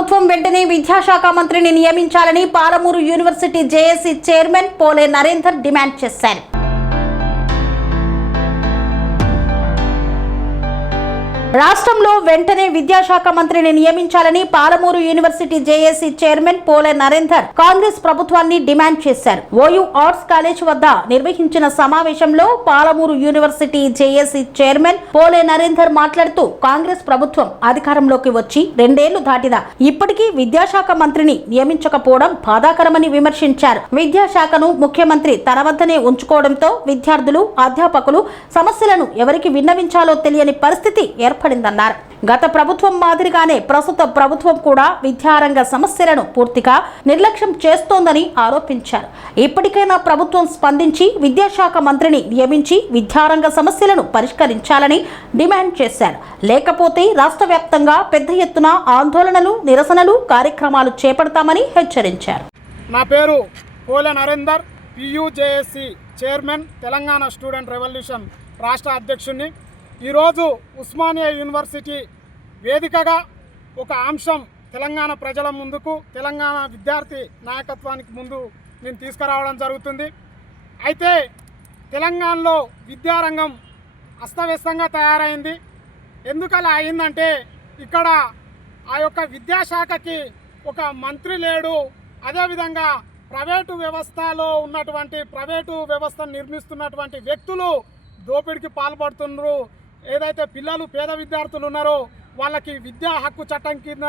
ప్రభుత్వం వెంటనే విద్యాశాఖ మంత్రిని నియమించాలని పాలమూరు యూనివర్సిటీ జేఏసీ చైర్మన్ పోలే నరేందర్ డిమాండ్ చేశారు. రాష్ట్రంలో వెంటనే విద్యాశాఖ మంత్రిని నియమించాలని పాలమూరు యూనివర్సిటీ జేఏసీ చైర్మన్ పోలే నరేందర్ కాంగ్రెస్ ప్రభుత్వాన్ని డిమాండ్ చేశారు. ఓయూ ఆర్ట్స్ కాలేజ్ వద్ద నిర్వహించిన సమావేశంలో పాలమూరు యూనివర్సిటీ జేఏసీ చైర్మన్ పోలే నరేందర్ మాట్లాడుతూ కాంగ్రెస్ ప్రభుత్వం అధికారంలోకి వచ్చి 2 ఏళ్లు దాటినా ఇప్పటికీ విద్యాశాఖ మంత్రిని నియమించకపోవడం బాధాకరమని విమర్శించారు. విద్యాశాఖను ముఖ్యమంత్రి తన వద్దనే ఉంచుకోవడంతో విద్యార్థులు, అధ్యాపకులు సమస్యలను ఎవరికి విన్నవించాలో తెలియని పరిస్థితి ఏర్పడిందన్నారు. గత ప్రభుత్వం మాదిరిగానే ప్రస్తుత ప్రభుత్వం కూడా విద్యారంగ సమస్యలను పూర్తిగా నిర్లక్ష్యం చేస్తోందని ఆరోపించారు. ఇప్పటికైనా ప్రభుత్వం స్పందించి విద్యాశాఖ మంత్రిని నియమించి విద్యారంగ సమస్యలను పరిష్కరించాలని డిమాండ్ చేశారు. లేకపోతే రాష్ట్ర వ్యాప్తంగా పెద్ద ఎత్తున ఆందోళనలు, నిరసనలు కార్యక్రమాలు చేపడతామని హెచ్చరించారు. నా పేరు Pole Narender, PUJAC chairman, Telangana student revolution రాష్ట్ర అధ్యక్షుడిని. ఈరోజు ఉస్మానియా యూనివర్సిటీ వేదికగా ఒక అంశం తెలంగాణ ప్రజల ముందుకు, తెలంగాణ విద్యార్థి నాయకత్వానికి ముందు నేను తీసుకురావడం జరుగుతుంది. అయితే తెలంగాణలో విద్యారంగం అస్తవ్యస్తంగా తయారైంది. ఎందుకలా అయిందంటే ఇక్కడ ఆ యొక్క విద్యాశాఖకి ఒక మంత్రి లేడు. అదేవిధంగా ప్రైవేటు వ్యవస్థలో ఉన్నటువంటి ప్రైవేటు వ్యవస్థను నిర్మిస్తున్నటువంటి వ్యక్తులు దోపిడీకి పాల్పడుతున్నారు. ఏదైతే పిల్లలు పేద విద్యార్థులు ఉన్నారో వాళ్ళకి విద్యా హక్కు చట్టం కింద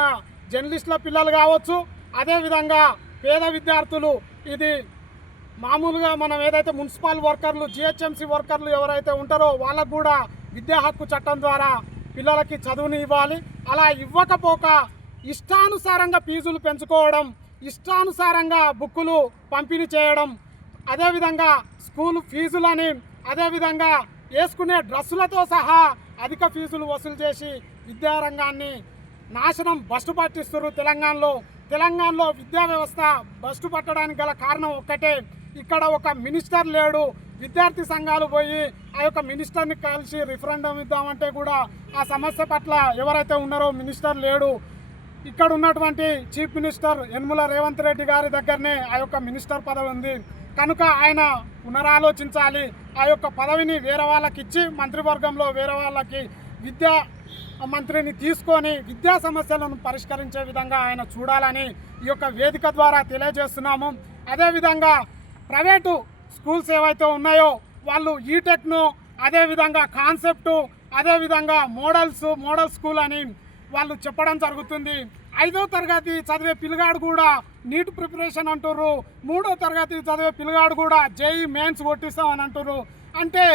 జర్నలిస్టుల పిల్లలు కావచ్చు, అదేవిధంగా పేద విద్యార్థులు, ఇది మామూలుగా మనం ఏదైతే మున్సిపల్ వర్కర్లు, జిహెచ్ఎంసీ వర్కర్లు ఎవరైతే ఉంటారో వాళ్ళకు కూడా విద్యా హక్కు చట్టం ద్వారా పిల్లలకి చదువుని ఇవ్వాలి. అలా ఇవ్వకపోక ఇష్టానుసారంగా ఫీజులు పెంచుకోవడం, ఇష్టానుసారంగా బుక్కులు పంపిణీ చేయడం, అదేవిధంగా స్కూల్ ఫీజులని, అదేవిధంగా వేసుకునే డ్రెస్సులతో సహా అధిక ఫీజులు వసూలు చేసి విద్యారంగాన్ని నాశనం, బస్టు పట్టిస్తున్నారు. తెలంగాణలో విద్యా వ్యవస్థ బస్టు పట్టడానికి గల కారణం ఒక్కటే, ఇక్కడ ఒక మినిస్టర్ లేడు. విద్యార్థి సంఘాలు పోయి ఆ యొక్క మినిస్టర్ని కలిసి రిఫరెండం ఇద్దామంటే కూడా ఆ సమస్య పట్ల ఎవరైతే ఉన్నారో మినిస్టర్ లేడు. ఇక్కడ ఉన్నటువంటి చీఫ్ మినిస్టర్ యనమల రేవంత్ రెడ్డి గారి దగ్గరనే ఆ యొక్క మినిస్టర్ పదవి ఉంది. కనుక ఆయన పునరాలోచించాలి. ఆ యొక్క పదవిని వేరే వాళ్ళకి ఇచ్చి, మంత్రివర్గంలో వేరే వాళ్ళకి విద్యా మంత్రిని తీసుకొని విద్యా సమస్యలను పరిష్కరించే విధంగా ఆయన చూడాలని ఈ యొక్క వేదిక ద్వారా తెలియజేస్తున్నాము. అదేవిధంగా ప్రైవేటు స్కూల్స్ ఏవైతే ఉన్నాయో వాళ్ళు ఈటెక్ను, అదేవిధంగా కాన్సెప్టు, అదేవిధంగా మోడల్ స్కూల్ అని వాళ్ళు చెప్పడం జరుగుతుంది. 5వ తరగతి చదివే పిల్లగాడు కూడా నీట్ ప్రిపరేషన్ అంటుర్రు, 3వ తరగతి చదివే పిల్లగాడు కూడా జేఈ మెయిన్స్ కొట్టిస్తామని అంటుర్రు. అంటే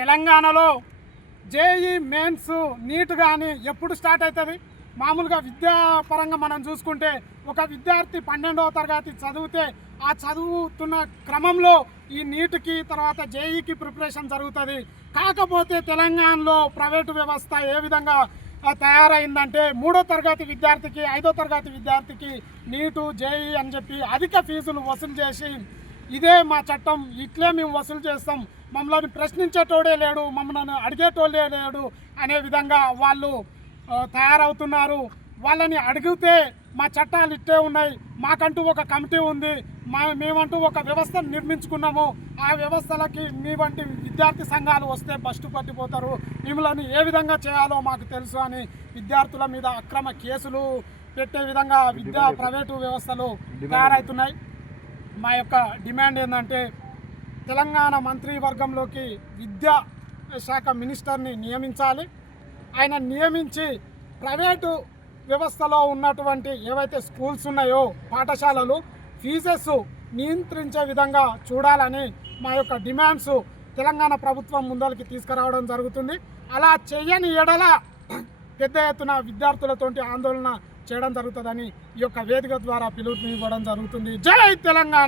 తెలంగాణలో జేఈ మెయిన్స్, నీట్ కానీ ఎప్పుడు స్టార్ట్ అవుతుంది? మామూలుగా విద్యాపరంగా మనం చూసుకుంటే ఒక విద్యార్థి 12వ తరగతి చదివితే ఆ చదువుతున్న క్రమంలో ఈ నీట్కి తర్వాత జేఈకి ప్రిపరేషన్ జరుగుతుంది. కాకపోతే తెలంగాణలో ప్రైవేటు వ్యవస్థ ఏ విధంగా తయారైందంటే 3వ తరగతి విద్యార్థికి, 5వ తరగతి విద్యార్థికి నీటు, జేఈ అని చెప్పి అధిక ఫీజులు వసూలు చేసి, ఇదే మా చట్టం, ఇట్లే మేము వసూలు చేస్తాం, మమ్మల్ని ప్రశ్నించేటోడే లేడు, మమ్మల్ని అడిగేటోడే లేడు అనే విధంగా వాళ్ళు తయారవుతున్నారు. వాళ్ళని అడిగితే మా చట్టాలు ఇట్టే ఉన్నాయి, మాకంటూ ఒక కమిటీ ఉంది, మేమంటూ ఒక వ్యవస్థను నిర్మించుకున్నాము, ఆ వ్యవస్థలకి మీ వంటి విద్యార్థి సంఘాలు వస్తే బస్టు పట్టిపోతారు, మిమ్మల్ని ఏ విధంగా చేయాలో మాకు తెలుసు అని విద్యార్థుల మీద అక్రమ కేసులు పెట్టే విధంగా ప్రైవేటు వ్యవస్థలు తయారవుతున్నాయి. మా యొక్క డిమాండ్ ఏంటంటే తెలంగాణ మంత్రివర్గంలోకి విద్యాశాఖ మినిస్టర్ని నియమించాలి. ఆయన నియమించి ప్రైవేటు వ్యవస్థలో ఉన్నటువంటి ఏవైతే స్కూల్స్ ఉన్నాయో, పాఠశాలలు ఫీజెస్ నియంత్రించే విధంగా చూడాలని మా యొక్క డిమాండ్స్ తెలంగాణ ప్రభుత్వం ముందరికి తీసుకురావడం జరుగుతుంది. అలా చేయని ఎడల పెద్ద ఎత్తున విద్యార్థులతోటి ఆందోళన చేయడం జరుగుతుందని ఈ యొక్క వేదిక ద్వారా పిలుపునివ్వడం జరుగుతుంది. జై తెలంగాణ.